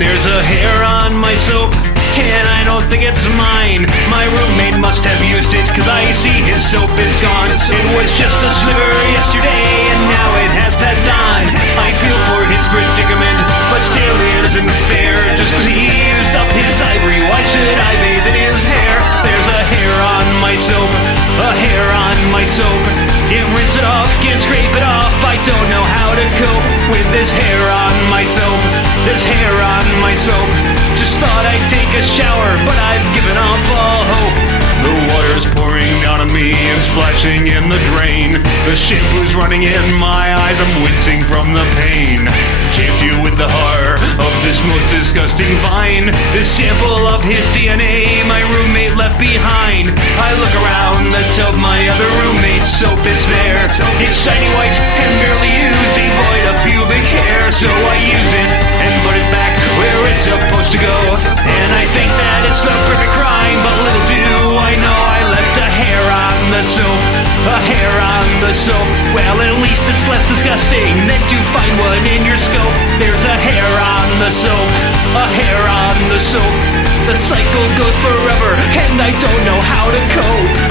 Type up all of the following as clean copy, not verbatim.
There's a hair on my soap, and I don't think it's mine. My roommate must have used it, cause I see his soap is gone. It was just a sliver yesterday, and now it has passed on. I feel for his predicament, but still it isn't fair. Just cause he used up his ivory, why should I bathe in his hair? There's a hair on my soap, a hair on my soap. Can't rinse it off, can't scrape it off. I don't know how to cope with this hair on my soap, this hair on my soap. Just thought I'd take a shower, but I've given up all hope. The water's pouring down on me and splashing in the drain. The shampoo's running in my eyes, I'm wincing from the pain. Can't deal with the horror of this most disgusting vine. This sample of his DNA my roommate left behind. I look around the tub, my other roommate's soap is there. It's shiny white and barely used, devoid of pubic hair. So I use it and put it back where it's supposed to go. And I think that it's the perfect crime, but little do I know I left a hair on the soap, a hair on the soap. Well, at least it's less disgusting than to find one in your scope. There's a hair on the soap, a hair on the soap. The cycle goes forever, and I don't know how to cope.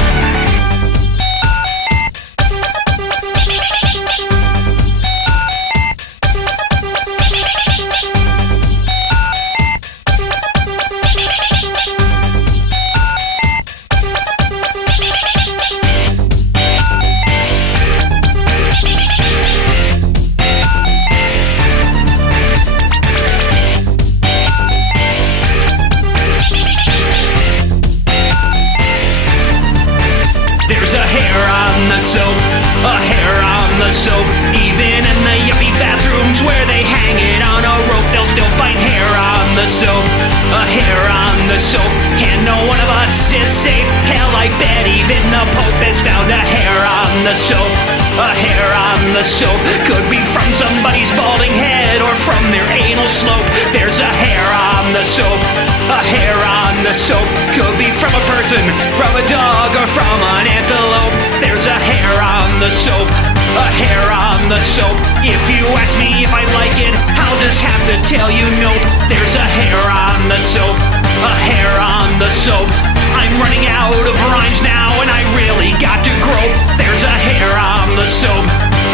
Soap, even in the yuppie bathrooms where they hang it on a rope, they'll still find hair on the soap, a hair on the soap. And no one of us is safe. Hell, I bet even the Pope has found a hair on the soap, a hair on the soap. Could be from somebody's balding head or from their anal slope. There's a hair on the soap, a hair on the soap. Could be from a person, from a dog, or from an antelope. There's a hair on the soap, a hair on the soap. If you ask me if I like it, I'll just have to tell you nope. There's a hair on the soap, a hair on the soap. I'm running out of rhymes now and I really got to grope. There's a hair on the soap,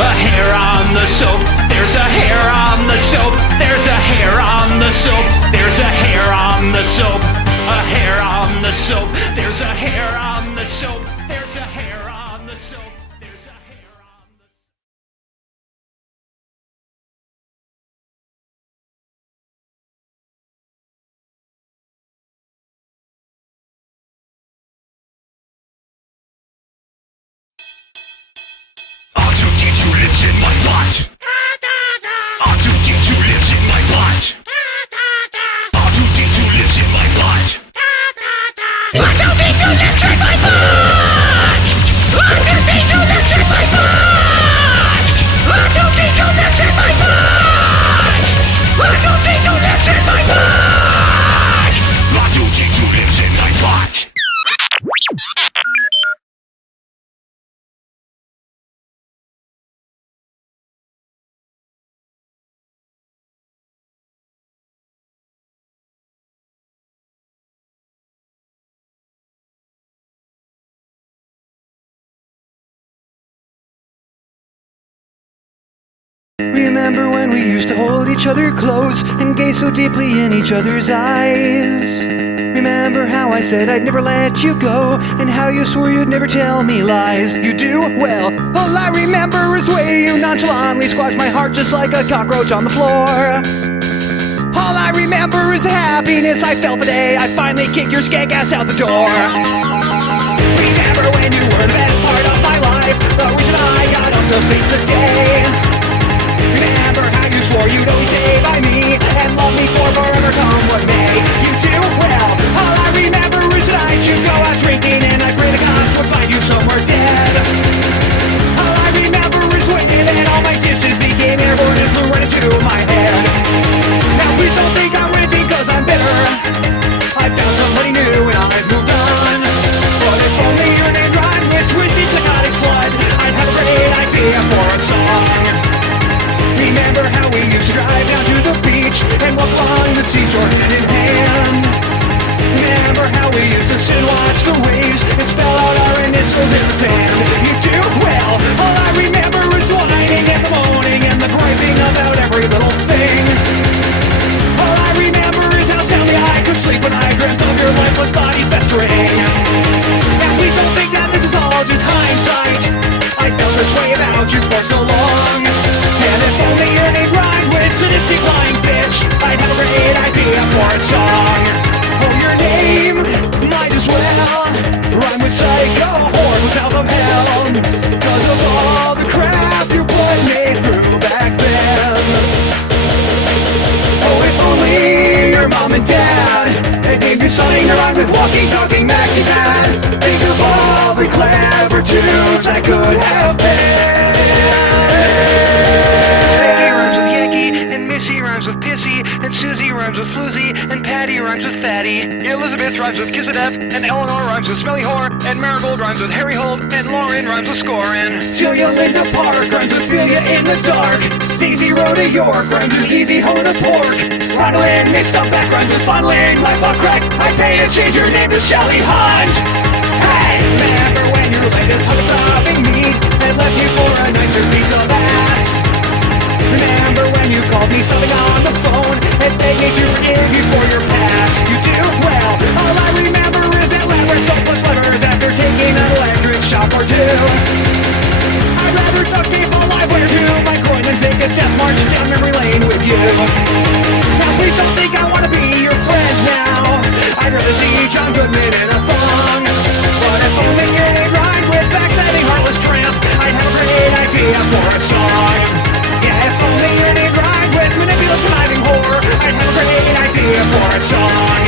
a hair on the soap. There's a hair on the soap, there's a hair on the soap. There's a hair on the soap, a hair on the soap. There's a hair on the soap, there's a hair on the soap. Remember when we used to hold each other close and gaze so deeply in each other's eyes? Remember how I said I'd never let you go and how you swore you'd never tell me lies? You do? Well, all I remember is the way you nonchalantly squashed my heart just like a cockroach on the floor. All I remember is the happiness I felt the day I finally kicked your skank ass out the door. Remember when you were the best part of my life, the reason I got up to face the day. Remember how you swore you'd always stay by me and love me for forever, come what may. You do? Well, all I remember is that I should go out drinking and I pray to God would find you somewhere dead. All I remember is when then all my dishes became airborne and flew right into my head. Now please don't think I'm ranting cause I'm bitter. I found somebody new and I've moved on. But if only your name rhymed with twisty psychotic slut, I'd have a great idea for a song. Remember how we used to drive down to the beach and walk along the seashore we used to sit and watch the waves and spell out our initials in the sand. You do? Well, all I remember is whining and the moaning and the griping about every little thing. All I remember is how soundly I could sleep when I dreamt of your lifeless body festering. Now please don't think that this is all just hindsight. I felt this way about you for so long. And if only you did rhyme with sadistic lying bitch, I'd have a great idea for a song. Oh, your name might as well rhyme with psycho whore with south of hell. Cause of all the crap your boy made through back then. Oh, if only your mom and dad had named you something to rhyme with walking, talking, maxi pad. Think of all the clever tunes I could have been. Becky rhymes with Yankee, and Missy rhymes with Pissy, and Susie rhymes with Floozy, and Patty rhymes with Fatty. Elizabeth rhymes with Kiss a Death, and Eleanor rhymes with Smelly Whore, and Marigold rhymes with Harry Holt, and Lauren rhymes with Scorin'. Celia Linda Park rhymes with Filia in the dark. Daisy Rhoda York rhymes with Easy Hoda Pork. Ronalyn mixed up back rhymes with fondling life on crack. I pay to change your name to Shelly Hunt. Hey, remember when your latest hug was robbing me and left you for a nicer piece of ass? Remember when you called me something on the phone and begged to forgive you for your past? You do? Well, all I remember is that elaborate selfless levers after taking an electric shock or two. I'd rather tuck tape on live wire to my coin than take a death march down memory lane with you. Now please don't think I want to be your friend now. I'd rather see John Goodman in a thong. But if only you ain't rhymed with backstabbing heartless tramp, I'd have a great idea for a song. Yeah, if only you ain't rhymed with manipulative conniving whore, I'd have a great idea for a song.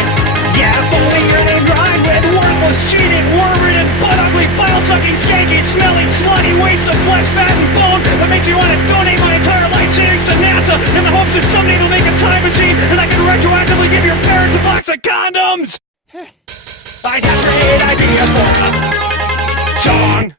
Yeah, if only you ain't rhymed with worthless, cheating, worm-ridden, butt-ugly, bile-sucking, skanky, smelly, slutty waste of flesh, fat, and bone that makes me want to donate my entire life savings to NASA in the hopes that someday they'll make a time machine and I can retroactively give your parents a box of condoms. I'd have a great idea for a song.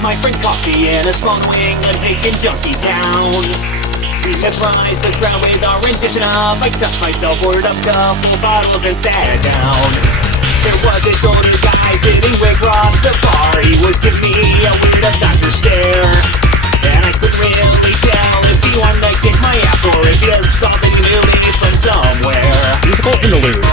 My friend Coffee and a small wing and bacon junkie town. We mesmerized the crowd with our rendition of I touched myself, poured up couple bottles and sat down. There was this older guy sitting way across the bar. He was giving me a weird doctor stare, and I couldn't really tell if he wanted to kick my ass or if he had something to leave from somewhere. Musical interlude.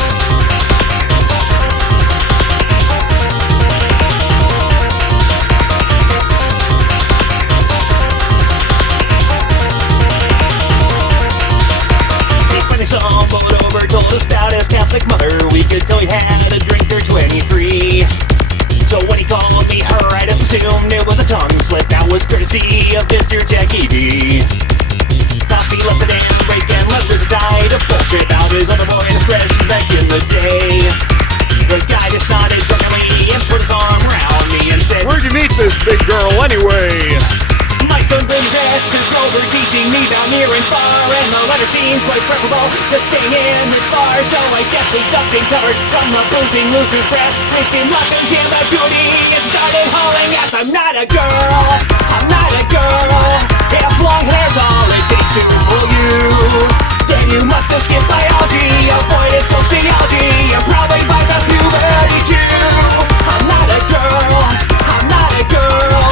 Told us about his Catholic mother, we could tell he had a drink or 23. So when he called me her, I'd assumed it was a tongue slip. That was courtesy of Mr. Jackie B. Coffee left the dance break and left us die to bullshit out his other boy discretion back in the day. The guy just nodded drunkenly and put his arm around me and said, "Where'd you meet this big girl anyway?" My son's been best is over teaching me about near and far, and the letter seemed quite preferable to staying in this bar. So I deftly ducked and covered from the boozing loser's breath, wasting weapons in the duty, and started hauling ass. I'm not a girl, I'm not a girl. If long hair's all it takes to fool you, then you must have skipped biology, avoided sociology, and probably by the puberty too. I'm not a girl, I'm not a girl.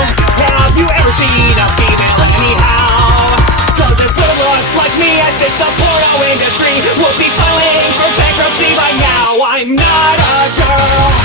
Have you ever seen a female anyhow? Cause if it was like me, I think the porno industry would be filing for bankruptcy by now. I'm not a girl.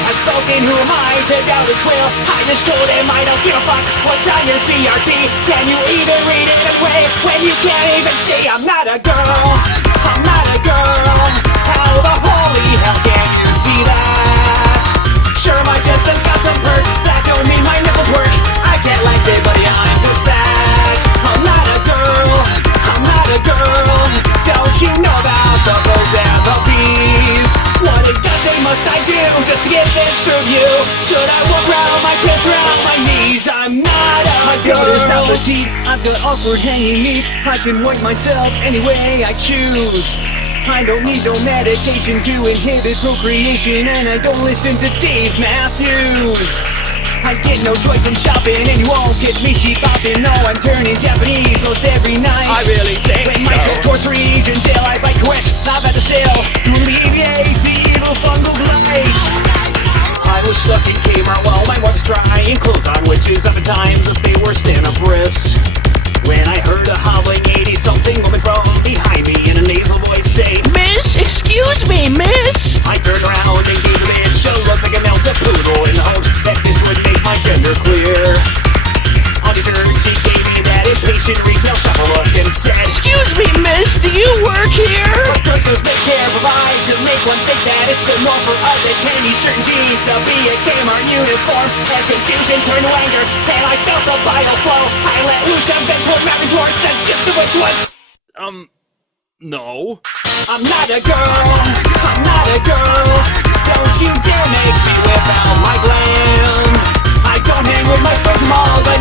has spoken, who am I to doubt its will? I just told him I don't give a fuck what's on your CRT. Can you even read it away when you can't even see? I'm not a girl, I'm not a girl. How the holy hell can you see that? Sure, my distance got some perks, that don't mean my nipples work. I can't like it, but yeah, I'm just fat. I'm not a girl, I'm not a girl. Don't you know about the birds and the bees? What exactly must I do just to get this through you? Should I walk around my pants around my knees? I'm not a girl. Gutters have a teeth, I've got awkward hanging meat. I can wipe myself any way I choose. I don't need no medication to inhibit procreation, and I don't listen to Dave Matthews. I get no joy from shopping, and you won't get me sheep bopping. No, I'm turning Japanese most every night. I really think When my so. support reads in jail, I bite quit, not at the sale, to alleviate the evil fungal blight. I was stuck in Kmart while my wife was trying clothes on witches of the times that they were Stanobrous. When I heard a hobbling 80-something woman from behind me in a nasal voice say, Miss, excuse me, miss. I turned around and gave the bitch a look like an elder poodle in the hopes that this would make my gender clear. On the turn, she gave me that impatient retail shopper look and said, Excuse me, miss, do you work here? what persons they care provide to make one think that it's the norm for us? It can be certain genes to be a Kmart uniform. As confusion turned to anger, and I felt the vital flow. I let loose and bent toward rapping towards that system which was No. I'm not a girl, I'm not a girl. Don't you dare make me whip out my glam. I don't hang with my friends from all the